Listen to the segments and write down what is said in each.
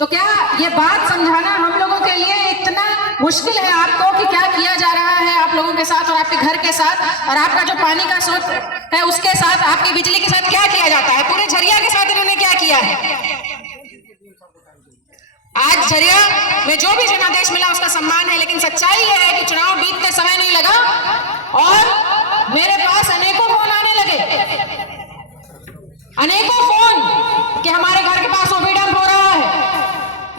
तो क्या ये बात समझाना हम लोगों के लिए इतना मुश्किल है आपको कि क्या किया जा रहा है आप लोगों के साथ और आपके घर के साथ और आपका जो पानी का स्रोत है उसके साथ, आपकी बिजली के साथ क्या किया जाता है? पूरे झरिया के साथ इन्होंने क्या किया है? आज झरिया में जो भी जनादेश मिला उसका सम्मान है, लेकिन सच्चाई यह है कि चुनाव बीतते समय नहीं लगा और मेरे पास अनेकों फोन आने लगे, अनेकों फोन कि हमारे घर के पास ओबी डंप हो रहा है,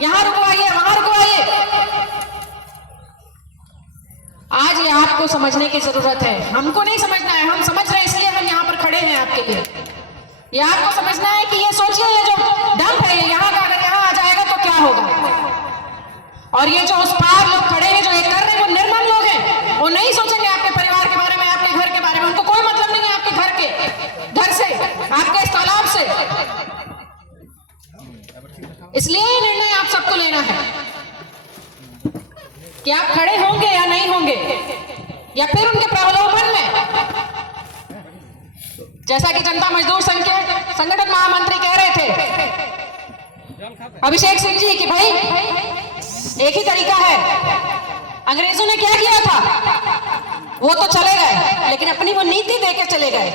यहां रुकवाइए, वहां रुकवाइए। आज ये आपको समझने की जरूरत है, हमको नहीं समझना है, हम समझ रहे हैं इसलिए हम यहाँ पर खड़े हैं आपके लिए। ये आपको समझना है कि ये सोचिए ये जो डंप है यहाँ का अगर यहाँ आ जाएगा तो क्या होगा। और ये जो उस पार लोग खड़े हैं जो ये कर रहे हैं वो निर्मल लोग हैं, वो नहीं सोचेंगे आपके परिवार के बारे में, आपके घर के बारे में, उनको कोई मतलब नहीं है आपके घर से, आपके इस तालाब से। इसलिए ये निर्णय आप सबको लेना है कि आप खड़े होंगे या नहीं होंगे, या फिर उनके प्रलोभन में, जैसा कि जनता मजदूर संघ के संगठन महामंत्री कह रहे थे अभिषेक सिंह जी कि भाई एक ही तरीका है। अंग्रेजों ने क्या किया था, वो तो चले गए लेकिन अपनी वो नीति देके चले गए।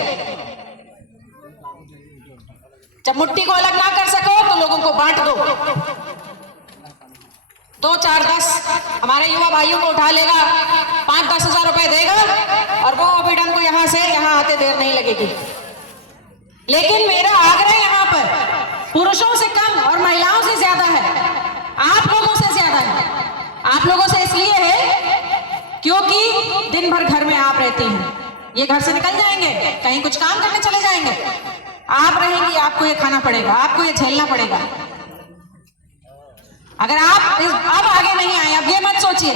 जब मुट्ठी को अलग ना कर सको तो लोगों को बांट दो, 2, 4, 10 हमारे युवा भाइयों को उठा लेगा, 5-10 हजार रुपए देगा और वो ओबी डंप को यहां से यहां आते देर नहीं लगेगी। लेकिन मेरा आग्रह यहां पर पुरुषों से कम और महिलाओं से ज्यादा है, आप लोगों से ज्यादा है। आप लोगों से इसलिए है क्योंकि दिन भर घर में आप रहती हैं, ये घर से निकल जाएंगे, कहीं कुछ काम करने चले जाएंगे, आप रहेंगी, आपको ये खाना पड़ेगा, आपको ये झेलना पड़ेगा। अगर आप अब आगे नहीं आए, अब ये मत सोचिए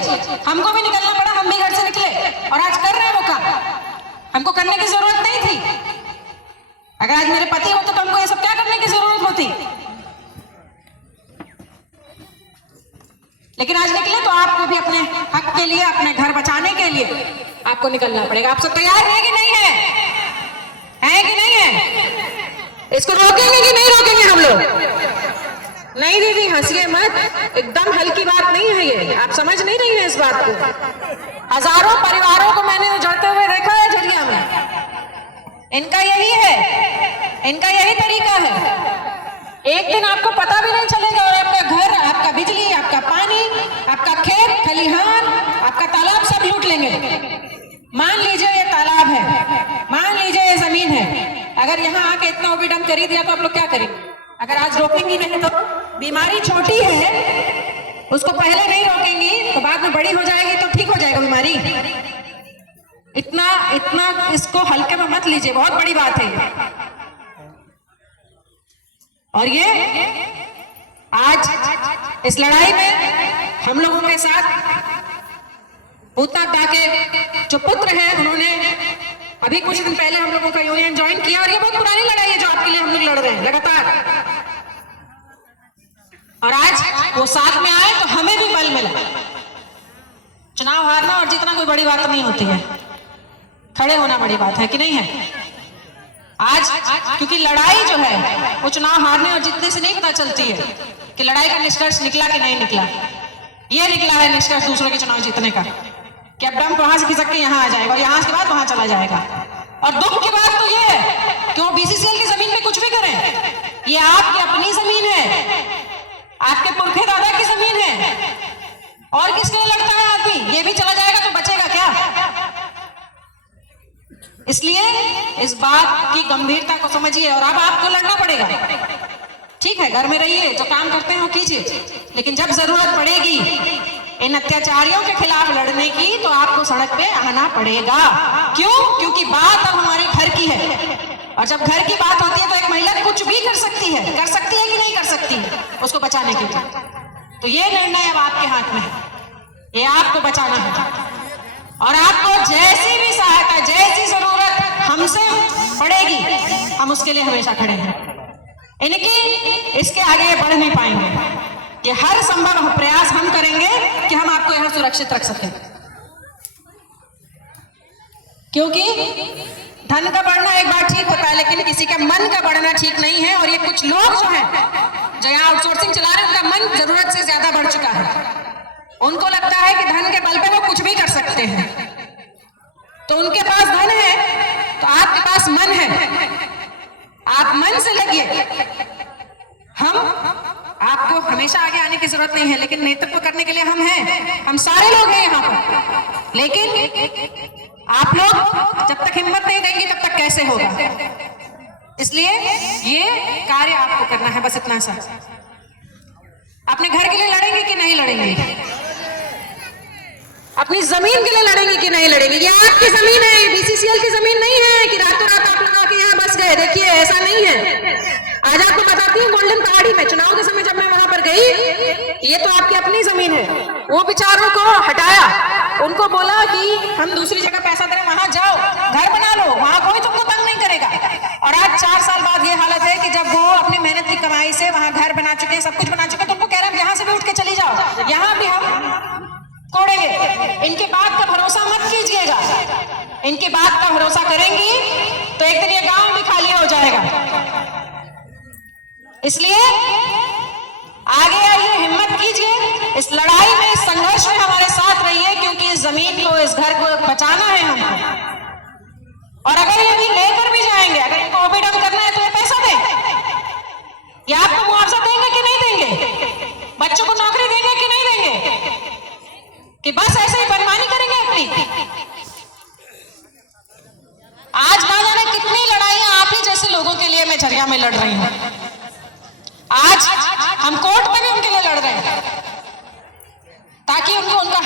हमको भी निकलना पड़ा, हम भी घर से निकले और आज कर रहे हैं वो काम, हमको करने की जरूरत नहीं थी। अगर आज मेरे पति होते तो हमको ये सब क्या करने की जरूरत होती, लेकिन आज निकले तो आपको भी अपने हक के लिए, अपने घर बचाने के लिए आपको निकलना पड़ेगा। आप सब तैयार हैं कि नहीं है? हैं कि नहीं है? इसको रोकेंगे कि नहीं रोकेंगे हम लोग? नहीं दीदी हंसिए मत, एकदम हल्की बात नहीं है ये, आप समझ नहीं रही हैं इस बात को। हजारों परिवारों को मैंने उजड़ते हुए देखा है झरिया में, इनका यही है, इनका यही तरीका है। एक दिन आपको पता भी नहीं चलेगा और आपका घर, आपका बिजली, आपका पानी, आपका खेत खलिहान, आपका तालाब सब लूट लेंगे। मान लीजिए ये तालाब है, मान लीजिए ये जमीन है, अगर यहाँ आके इतना ओबी डंप कर ही दिया तो आप लोग क्या करेंगे? अगर आज रोकेंगी नहीं तो बीमारी छोटी है, उसको पहले नहीं रोकेंगी तो बाद में बड़ी हो जाएगी तो ठीक हो जाएगा बीमारी। इतना इसको हल्के में मत लीजिए, बहुत बड़ी बात है। और ये आज इस लड़ाई में हम लोगों के साथ भूतनाथ दा के जो पुत्र हैं, उन्होंने अभी कुछ दिन पहले हम लोगों का यूनियन ज्वाइन किया और ये बहुत पुरानी लड़ाई है जो आपके लिए हम लोग लड़ रहे हैं लगातार। और आज वो साथ में आए तो हमें भी बल मिला। चुनाव हारना और जीतना कोई बड़ी बात नहीं होती है, खड़े होना बड़ी बात है कि नहीं है? आज क्योंकि लड़ाई जो है वो चुनाव हारने और जीतने से नहीं पता चलती है कि लड़ाई का निष्कर्ष निकला कि नहीं निकला। ये निकला है निष्कर्ष दूसरों के चुनाव जीतने का कि अब डंप वहां से खिसक के यहाँ आ जाएगा और यहाँ के बाद वहां चला जाएगा। और दुख की बात तो ये है कि वो बीसीसीएल की जमीन पे कुछ भी करें, ये आपकी अपनी जमीन है, आपके पुरखे दादा की जमीन है। और किसके लिए लड़ता है आदमी? ये भी चला जाएगा तो बचेगा क्या? इसलिए इस बात की गंभीरता को समझिए और अब आपको लड़ना पड़ेगा। ठीक है, घर में रहिए, जो काम करते हैं वो कीजिए, लेकिन जब जरूरत पड़ेगी इन अत्याचारियों के खिलाफ लड़ने की तो आपको सड़क पे आना पड़ेगा। क्यों? क्योंकि बात अब हमारे घर की है और जब घर की बात होती है तो एक महिला कुछ भी कर सकती है कि नहीं कर सकती उसको बचाने के लिए। तो ये निर्णय अब आपके हाथ में है, ये आपको बचाना है और आपको जैसी भी सहायता, जैसी जरूरत हमसे पड़ेगी, हम उसके लिए हमेशा खड़े हैं। इनकी इसके आगे बढ़ नहीं पाएंगे। ये हर संभव प्रयास हम करेंगे कि हम आपको यहां सुरक्षित रख सकें, क्योंकि धन का बढ़ना एक बार ठीक होता है, लेकिन किसी का मन का बढ़ना ठीक नहीं है। और ये कुछ लोग जो हैं जो यहाँ आउटसोर्सिंग चला रहे हैं उनका मन जरूरत से ज्यादा बढ़ चुका है। उनको लगता है कि धन के बल पे वो कुछ भी कर सकते हैं। तो उनके पास धन है तो आपके पास मन है, आप मन से लगिए। आपको हमेशा आगे आने की जरूरत नहीं है, लेकिन नेतृत्व करने के लिए हम हैं, हम सारे लोग हैं यहाँ पर। लेकिन आप लोग जब तक हिम्मत नहीं देंगे तब तक कैसे होगा। इसलिए ये कार्य आपको करना है, बस इतना सा। अपने घर के लिए लड़ेंगे कि नहीं लड़ेंगे? अपनी जमीन के लिए लड़ेंगे कि नहीं लड़ेंगे? ये आपकी जमीन है, बीसीसीएल की जमीन नहीं है कि रातों रात आप लोग आके यहाँ बस गए। देखिए ऐसा नहीं है। आज आपको बताती हूँ, गोल्डन पहाड़ी में चुनाव के समय जब मैं वहां पर गई, ये तो आपकी अपनी जमीन है। वो बेचारों को हटाया, उनको बोला कि हम दूसरी जगह पैसा दे रहे, वहां जाओ, घर बना लो, वहां कोई तुमको तंग नहीं करेगा। और आज 4 साल बाद ये हालत है कि जब वो अपनी मेहनत की कमाई से वहां घर बना चुके हैं, सब कुछ बना चुके हैं, तो उनको कह रहे हैं यहाँ से भी उठ के चली जाओ, यहाँ भी हम कोड़ेंगे। इनकी बात का भरोसा मत कीजिएगा। इनकी बात का भरोसा करेंगी तो एक दिन ये गांव भी खाली हो जाएगा। इसलिए आगे आइए, हिम्मत कीजिए, इस लड़ाई में, इस संघर्ष में हमारे साथ रहिए, क्योंकि इस जमीन को, इस घर को बचाना है हमको। और अगर ये भी लेकर भी जाएंगे, अगर इनको ओबीडम करना है तो ये पैसा दें। ये आपको मुआवजा देंगे कि नहीं देंगे? बच्चों को नौकरी देंगे कि नहीं देंगे? कि बस ऐसे ही मनमानी करेंगे अपनी? आज ना जाने कितनी लड़ाइयां आप ही जैसे लोगों के लिए मैं झरिया में लड़ रही हूं। आज हम कोर्ट में भी उनके लिए लड़ रहे हैं ताकि उनको उनका